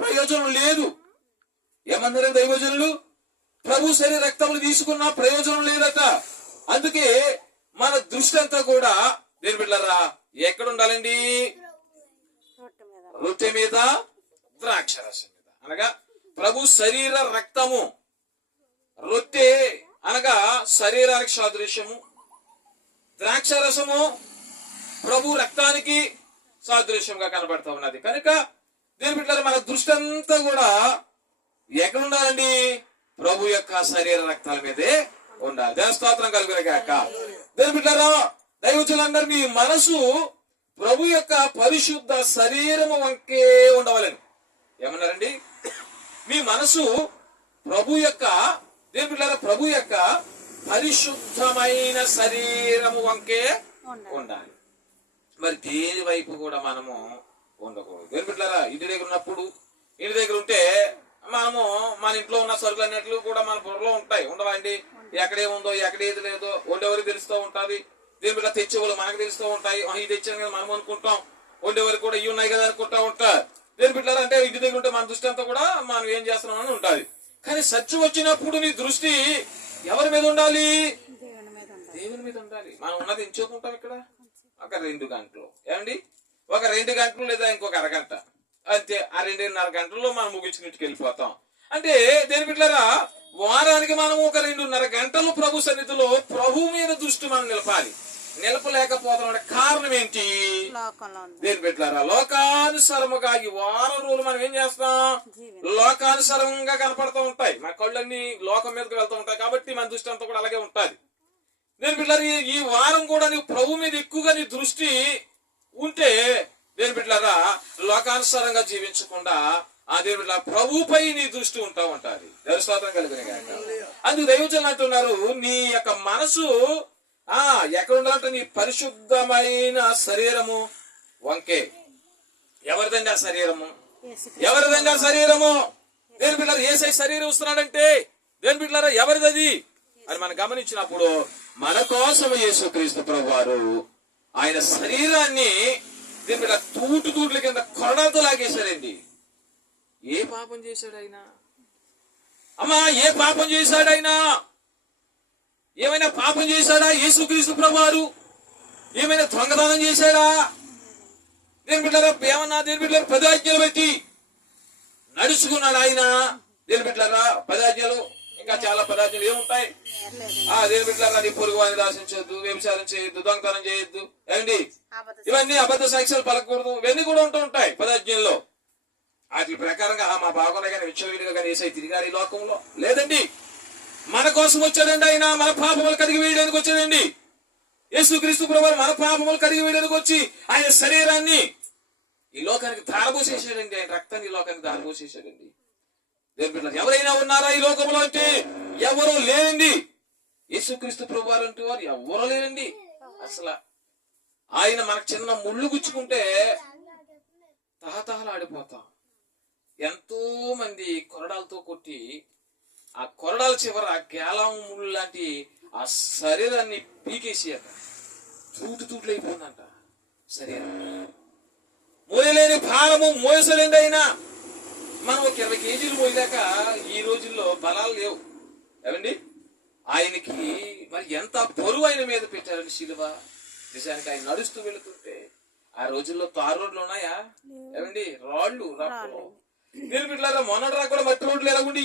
ప్రయోజనం లేదు. ఏమన్నారు దైవజనులు? ప్రభు శరీర రక్తములు తీసుకున్న ప్రయోజనం లేదట. అందుకే మన దృష్టి అంతా కూడా దేని బిడ్డలారా ఎక్కడ ఉండాలండి? రొట్టె మీద, ద్రాక్ష రసం మీద. అనగా ప్రభు శరీర రక్తము. రొట్టె అనగా శరీరానికి సాదృశ్యము, ద్రాక్ష రసము ప్రభు రక్తానికి సాదృశ్యంగా కనబడతా ఉన్నది. కనుక దేని బిడ్డలారా మన దృష్టి అంతా కూడా ఎక్కడ ఉండాలండి? ప్రభు యొక్క శరీర రక్తాల మీదే ఉండాలి. దేవస్తోత్రం కలుగునగాక. దేని బిడ్డలారా దైవజనులందరూ మీ మనసు ప్రభు యొక్క పరిశుద్ధ శరీరము వంకే ఉండవాలని ఏమన్నారండి? మీ మనసు ప్రభు యొక్క దేని బిడ్డలారా ప్రభు యొక్క పరిశుద్ధమైన శరీరము వంకే ఉండాలి. మరి దేని వైపు కూడా మనము ఉండకూడదు. దేని బిడ్డలారా ఇంటి దగ్గర ఉన్నప్పుడు, ఇంటి దగ్గర ఉంటే మనము మన ఇంట్లో ఉన్న సరుకులు అన్నిట్లు కూడా మన బుర్రలో ఉంటాయి. ఉండవండి? ఎక్కడేముందో ఎక్కడేది లేదో వండేవారికి తెలుస్తూ ఉంటది. దీని బిడ్డ తెచ్చేవాళ్ళు మనకు తెలుస్తూ ఉంటాయి. ఇది తెచ్చాను కదా మనం అనుకుంటాం, వండేవారికి కూడా ఇవి ఉన్నాయి కదా అనుకుంటా ఉంటారు. దేని బిడ్డలారా అంటే ఇంటి దగ్గర ఉంటే మన దృష్టి అంతా కూడా మనం ఏం చేస్తున్నామని ఉంటది. కానీ సత్యం వచ్చినప్పుడు నీ దృష్టి ఎవరి మీద ఉండాలి? దేవుని మీద ఉండాలి. మనం ఉన్నది ఎంచుకుంటాం ఇక్కడ ఒక 2 గంటలు. ఏమండి? ఒక 2 గంటలు లేదా ఇంకొక అరగంట, అంతే. ఆ 2.5 గంటల్లో మనం ముగించుకున్నట్టుకు వెళ్ళిపోతాం. అంటే దేని బిడ్డలారా వారానికి మనం ఒక 2.5 గంటలు ప్రభు సన్నిధిలో ప్రభు మీద దృష్టి మనం నిలపాలి. నిలపలేకపోతాం. కారణం ఏంటి? దేని బిడ్డలారా లోకానుసరముగా ఈ వారం రోజులు మనం ఏం చేస్తాం? లోకానుసరంగా కనపడుతూ ఉంటాయి. మన కళ్ళన్నీ లోకం మీదకి వెళ్తూ ఉంటాయి. కాబట్టి మన దృష్టి అంతా కూడా అలాగే ఉంటుంది. దేని బిడ్డలారా ఈ వారం కూడా నీవు ప్రభు మీద ఎక్కువగా నీ దృష్టి ఉంటే దేని బిడ్డలారా లోకానుసారంగా జీవించకుండా ఆ దేవుడు ప్రభుపై నీ దృష్టి ఉంటా ఉంటారు. దేవస్తోత్రం కలిగిన అందుకు దైవజనులు అంటున్నారు నీ యొక్క మనసు ఎక్కడ ఉండాలంటే నీ పరిశుద్ధమైన శరీరము వంకే. ఎవరిదండి ఆ శరీరము? ఎవరిదండి ఆ శరీరము? దేని బిడ్డలారా యేసయ్య శరీరం ఇస్తున్నాడంటే దేని బిడ్డలారా ఎవరిదది అని మనం గమనించినప్పుడు మన కోసం యేసుక్రీస్తు ప్రభువారు ఆయన శరీరాన్ని దీని మీద తూట్ల కింద కొరడాలతో లాగేశాడండి. ఏ పాపం చేశాడు ఆయన? అమ్మా ఏ పాపం చేశాడు ఆయన? ఏమైనా పాపం చేశాడా యేసుక్రీస్తు ప్రభువారు? ఏమైనా దొంగతనం చేశాడా? దేని బిడ్డలారా ఏమన్నా దేని బిడ్డలారా 10 ఆజ్ఞలు బట్టి నడుచుకున్నాడు ఆయన. దేని బిడ్డలారా 10 ఆజ్ఞలు ఇంకా చాలా 10 ఆజ్ఞలు ఏముంటాయి? దేని బిడ్డలారా నీ పొరుగు వారిని దాసించొద్దు, వ్యభిచారం చేయొద్దు, దొంగతనం చేయొద్దు, ఏమండి ఇవన్నీ అబద్ధ సాక్ష్యాలు పలకూడదు, ఇవన్నీ కూడా ఉంటూ ఉంటాయి 10 ఆజ్ఞల్లో. వాటి ప్రకారంగా మా బాగోలే కానీ విచ్చలవిడిగా కానీ యేసయ్య తిరిగారు ఈ లోకంలో? లేదండి. మన కోసం వచ్చాడండి ఆయన. మన పాపములు కడిగి వేయడానికి వచ్చాడండి. యేసుక్రీస్తు ప్రభువారు మన పాపములు కడిగి వేయడానికి వచ్చి ఆయన శరీరాన్ని ఈ లోకానికి ధారపోసేసాడండి. ఆయన రక్తాన్ని ఈ లోకానికి ధారపోసేసాడండి. ఎవరైనా ఉన్నారా ఈ లోకంలో అంటే ఎవరూ లేరండి. యేసుక్రీస్తు ప్రభువారు అంటూ వారు ఎవరూ లేరండి. అసలు ఆయన మనకు చిన్న ముళ్ళు గుచ్చుకుంటే తహతహలాడిపోతాం. ఎంతో మంది కొరడాలతో కొట్టి ఆ కొరడాల చివర గేలం ముళ్ళు లాంటి ఆ శరీరాన్ని పీకేసేయట. తూట్లు అయిపోయిందంట శరీరం. మోయలేని భారము మోసలేండి అయినా మనం ఒక 20 కేజీలు మోయలేక ఈ రోజుల్లో బలాలు లేవు. ఏమండి? ఆయనకి మరి ఎంత బరువు ఆయన మీద పెట్టారండి శిలువ. నిజానికి ఆయన నడుస్తూ వెళుతుంటే ఆ రోజుల్లో తారు రోడ్లు ఉన్నాయా? ఏమండి? రాళ్ళు రప్పలు. నేను బిడ్డలారా మొన్నటి రా కూడా మట్టి రోడ్లు ఎలాగుండి